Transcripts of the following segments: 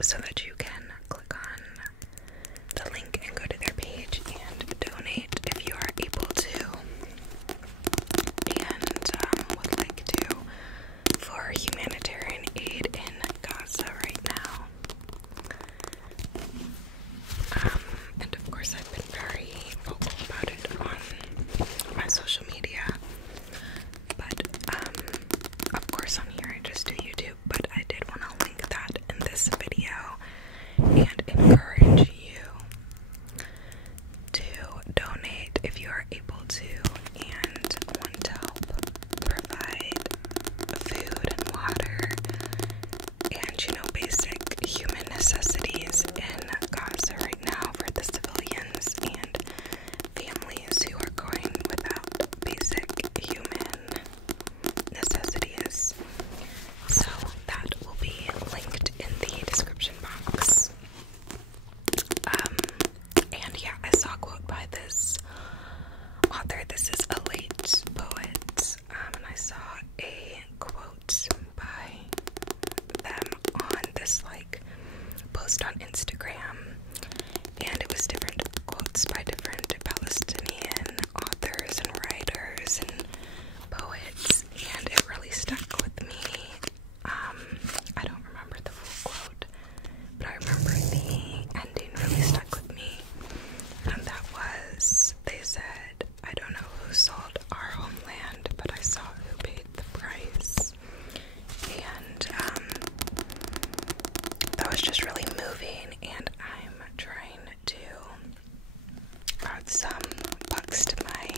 so that you can click on the link and go to their page and donate if you are able to, and would like to, for humanitarian aid in Gaza right now. And of course I've been very vocal about it on my social media, but of course on here I just do YouTube, but I did want to link that in this video and encourage you to donate if you are able to and want to help provide food and water and, you know, basic human necessities in Gaza right now for the civilians and families who are going without basic human necessities. So that will be linked in the description box. And yeah, I saw a quote by this author. This is a late poet, and I saw a quote by them on this like post on Instagram, and it was different quotes by different Palestinian authors and writers and poets, and it really stuck with me. I don't remember the full quote, but I remember the ending really stuck with me, and that was, they said, "I don't know who sold our homeland, but I saw who paid the price." And that was just really moving, and I'm trying to add some books to my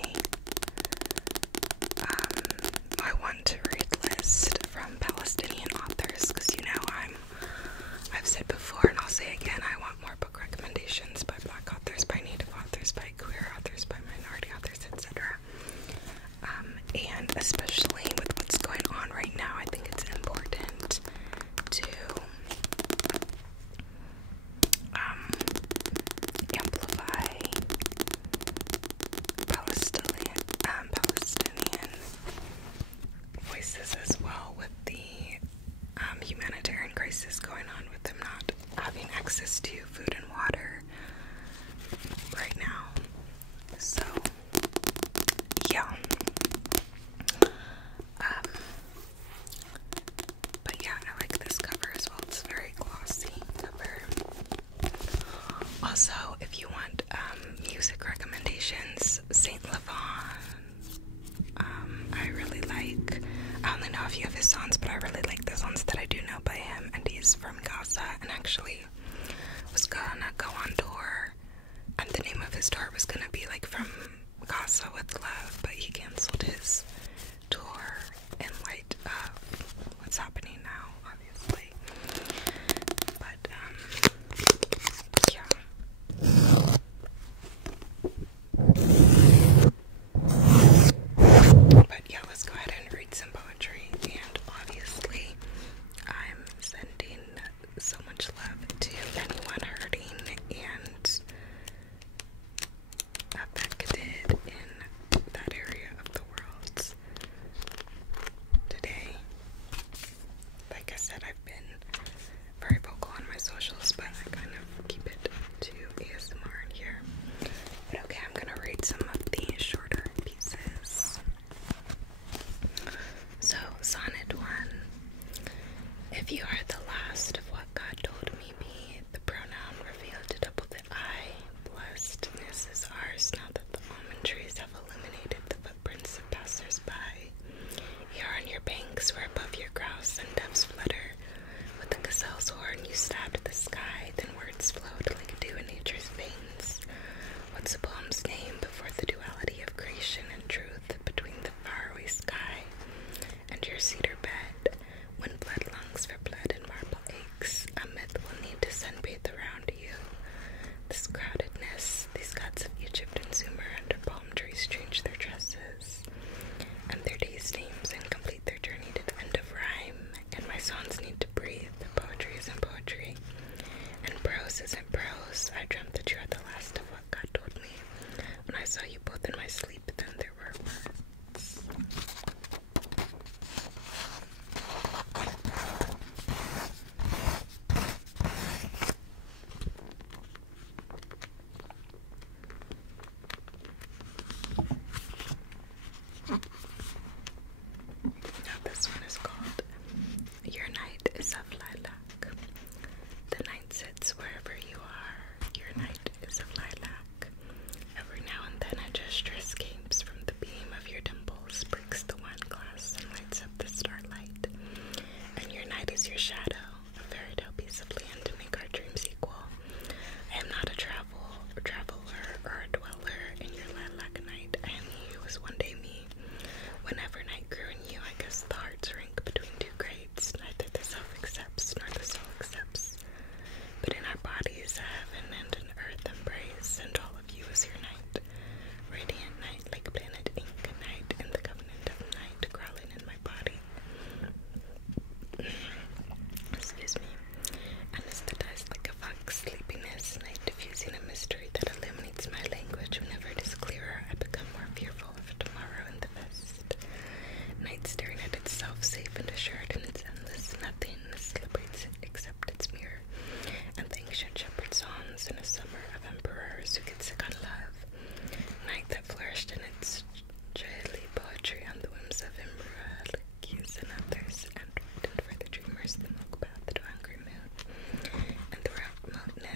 want to read list from Palestinian authors, because, you know, I've said before and I'll say again, I want more book recommendations by Black authors, by Native authors, by queer authors, by minority authors, etc. And especially with what's going on right now, I think it's important to amplify Palestinian voices as well, with the humanitarian crisis going on, with them not having access to food and water right now. So yeah. But yeah, I like this cover as well. It's a very glossy cover. Also, if you want music recommendations, Saint Levon, I really like, I only know a few of his songs, but I really like the songs that I do know by him, and he's from Gaza, and actually was gonna go on tour, and the name of his tour was gonna be like From Gaza with Love, but he canceled his tour in light of what's happening now, obviously. But yeah. But yeah, let's go ahead and read some poetry, and obviously I'm sending so much love to anyone hurting and affected in that area of the world today. Like I said, I've been very vocal on my socials, but I kind of keep it to ASMR in here. But okay, I'm gonna read some of the shorter pieces. So, Sonnet 1. If you are the last of what God told me be, the pronoun revealed to double the I. Blessedness is ours now that the almond trees have illuminated the footprints of passers-by. Here on your banks, where above your grouse and doves flutter, with the gazelle's horn you stabbed the sky, then words flowed like dew in nature's veins. What's a poem's name before the duality of creation and truth between the faraway sky and your cedar bed, when blood longs for blood and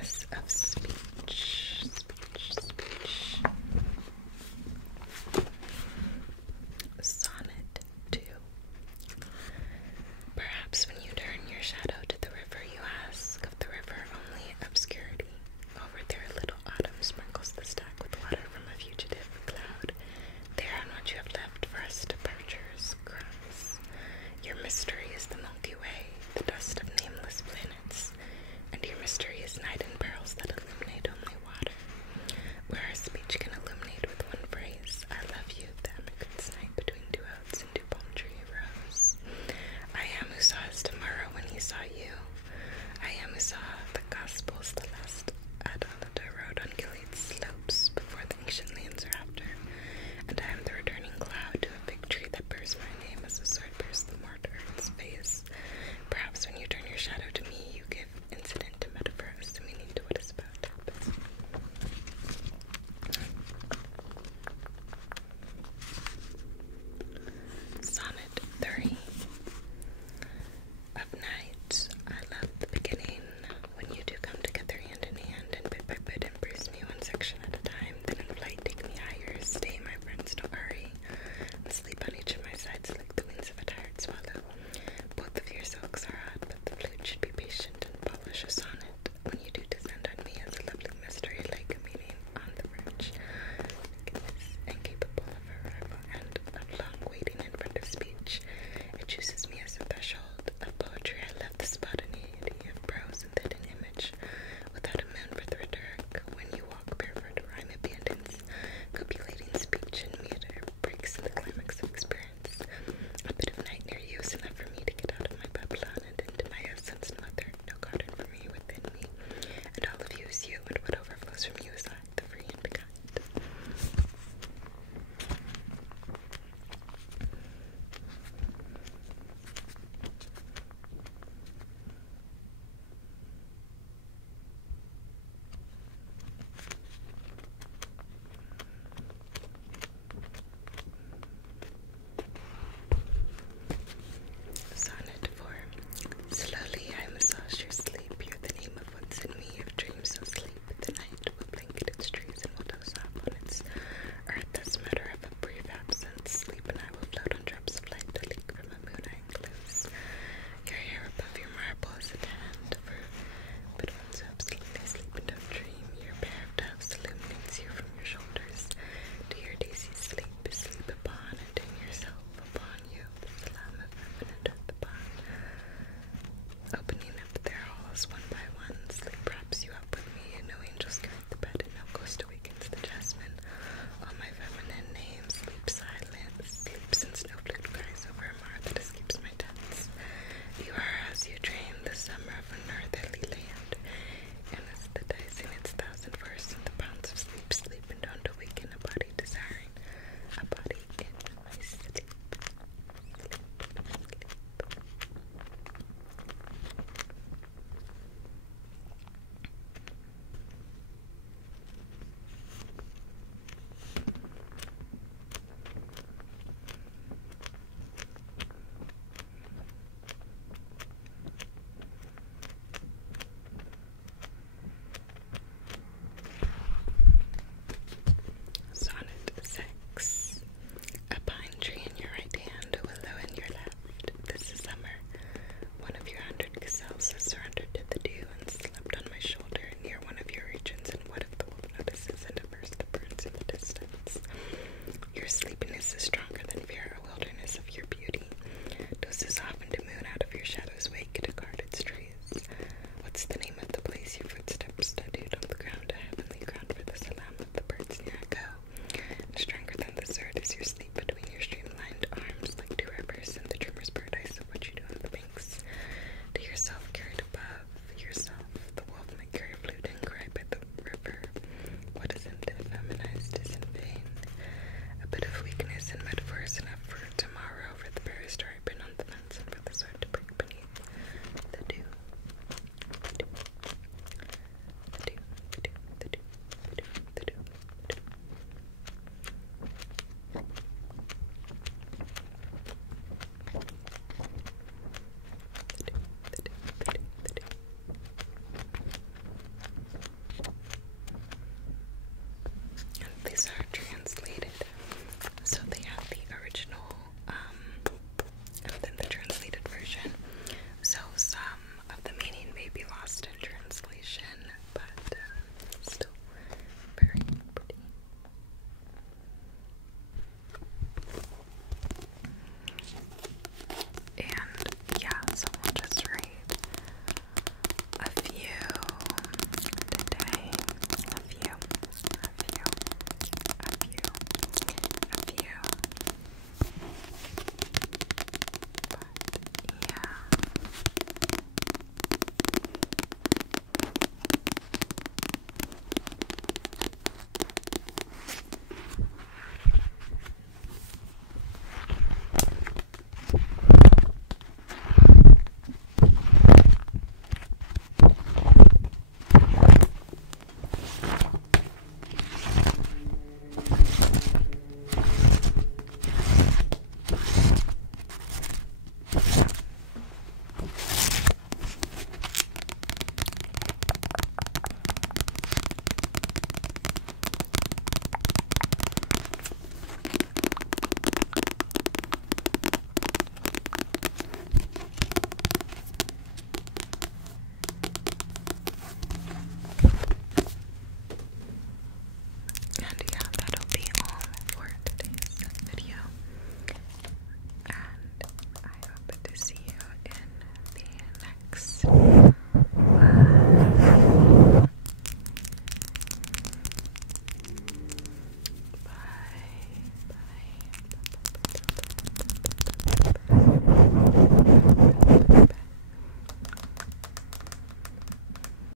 Goddess of Speech. Sonnet 2. Perhaps when you turn your shadow to the river, you ask of the river only obscurity. Over there, little autumn sprinkles the stack with water from a fugitive cloud. There on what you have left for us departures crumbs. Your mystery is the Milky Way, the dust of nameless planets, and your mystery is night and pearls that illuminate only water. Where our speech can illuminate with one phrase, I love you, the emigrant's night between two oats and two palm tree rows. I am who saw his tomorrow when he saw you. I am who saw the Gospels, the